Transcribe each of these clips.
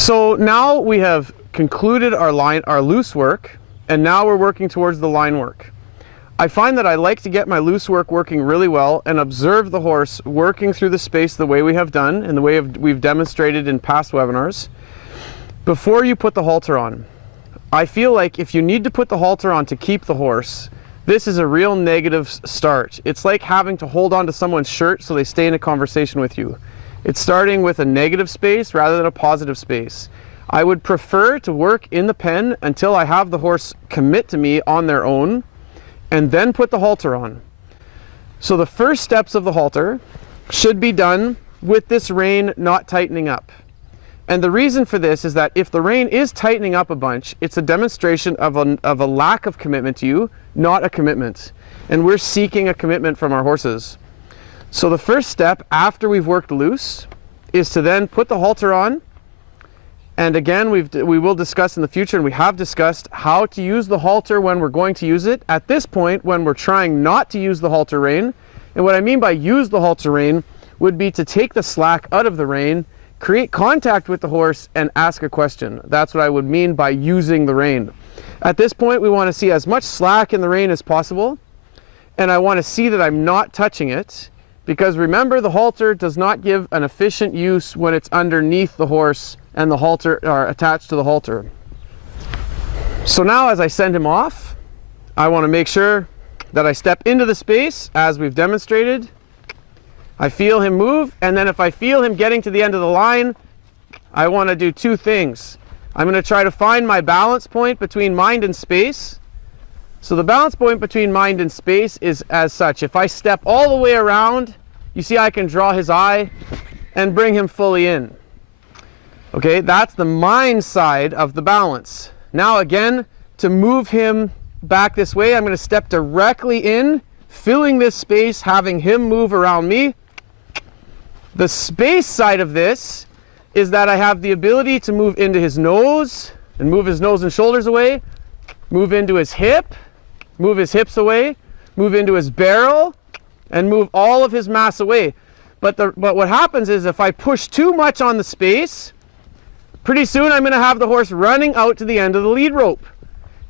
So now we have concluded our loose work, and now we're working towards the line work. I find that I like to get my loose work working really well and observe the horse working through the space the way we have done and the way we've demonstrated in past webinars before you put the halter on. I feel like if you need to put the halter on to keep the horse, this is a real negative start. It's like having to hold on to someone's shirt so they stay in a conversation with you. It's starting with a negative space rather than a positive space. I would prefer to work in the pen until I have the horse commit to me on their own, and then put the halter on. So the first steps of the halter should be done with this rein not tightening up. And the reason for this is that if the rein is tightening up a bunch, it's a demonstration of a lack of commitment to you, not a commitment. And we're seeking a commitment from our horses. So the first step after we've worked loose is to then put the halter on. And again, we will discuss in the future, and we have discussed how to use the halter when we're going to use it. At this point, when we're trying not to use the halter rein, and what I mean by use the halter rein would be to take the slack out of the rein, create contact with the horse, and ask a question. That's what I would mean by using the rein. At this point, we want to see as much slack in the rein as possible, and I want to see that I'm not touching it, because remember, the halter does not give an efficient use when it's underneath the horse and the halter are attached to the halter. So now as I send him off, I want to make sure that I step into the space as we've demonstrated. I feel him move, and then if I feel him getting to the end of the line, I want to do two things. I'm going to try to find my balance point between mind and space. So the balance point between mind and space is as such. If I step all the way around, you see I can draw his eye and bring him fully in. Okay, that's the mind side of the balance. Now again, to move him back this way, I'm going to step directly in, filling this space, having him move around me. The space side of this is that I have the ability to move into his nose and move his nose and shoulders away, move into his hip, move his hips away, move into his barrel, and move all of his mass away. But what happens is if I push too much on the space, pretty soon I'm going to have the horse running out to the end of the lead rope.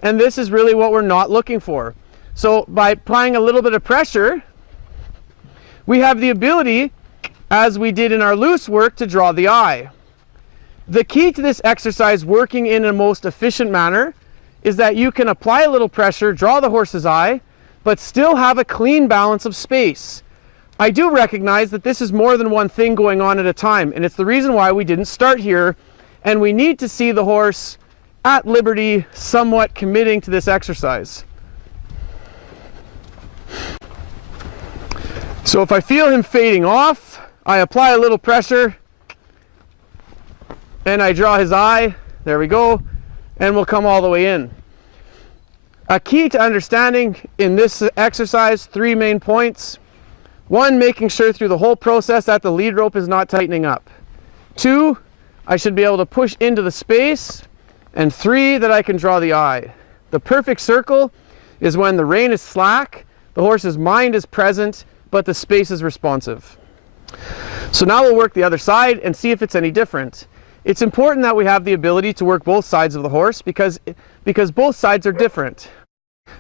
And this is really what we're not looking for. So by applying a little bit of pressure, we have the ability, as we did in our loose work, to draw the eye. The key to this exercise working in a most efficient manner is that you can apply a little pressure, draw the horse's eye, but still have a clean balance of space. I do recognize that this is more than one thing going on at a time, and it's the reason why we didn't start here. And we need to see the horse at liberty, somewhat committing to this exercise. So if I feel him fading off, I apply a little pressure and I draw his eye. There we go. And we'll come all the way in. A key to understanding in this exercise, 3 main points. 1, making sure through the whole process that the lead rope is not tightening up. 2, I should be able to push into the space, and 3, that I can draw the eye. The perfect circle is when the rein is slack, the horse's mind is present, but the space is responsive. So now we'll work the other side and see if it's any different. It's important that we have the ability to work both sides of the horse because both sides are different.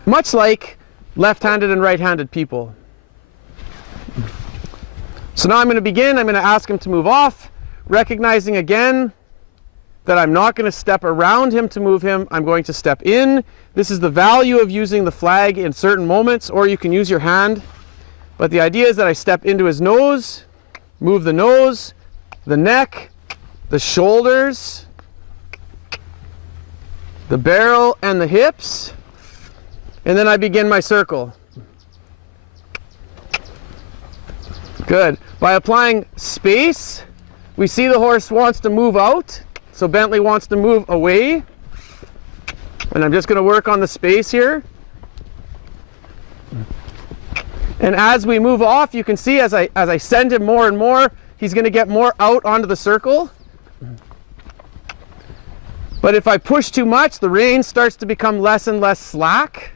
Much like left-handed and right-handed people. So now I'm going to begin. I'm going to ask him to move off, recognizing again that I'm not going to step around him to move him. I'm going to step in. This is the value of using the flag in certain moments, or you can use your hand. But the idea is that I step into his nose, move the nose, the neck, the shoulders, the barrel, and the hips. And then I begin my circle. Good. By applying space, we see the horse wants to move out. So Bentley wants to move away. And I'm just going to work on the space here. And as we move off, you can see as I send him more and more, he's going to get more out onto the circle. But if I push too much, the rein starts to become less and less slack.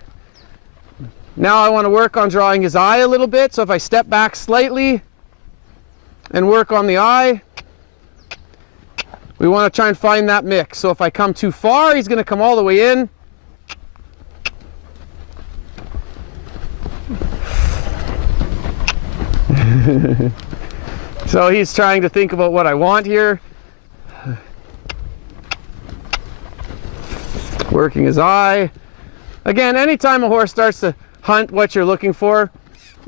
Now I want to work on drawing his eye a little bit. So if I step back slightly and work on the eye, We want to try and find that mix. So if I come too far, he's going to come all the way in. So he's trying to think about what I want here. Working his eye. Again, anytime a horse starts to hunt what you're looking for,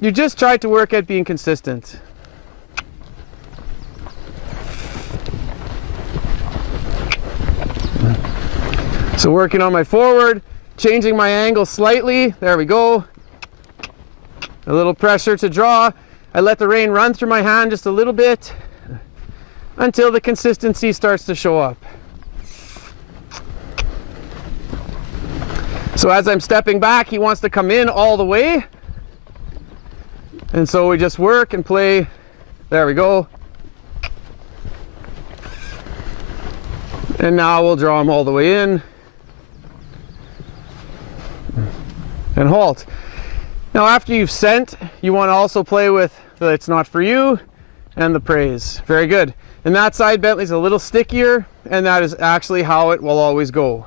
you just try to work at being consistent. So working on my forward, changing my angle slightly. There we go. A little pressure to draw. I let the rein run through my hand just a little bit until the consistency starts to show up. So as I'm stepping back, he wants to come in all the way. And so we just work and play. There we go. And now we'll draw him all the way in. And halt. Now after you've sent, you want to also play with the "it's not for you" and the praise. Very good. And that side Bentley's a little stickier, and that is actually how it will always go.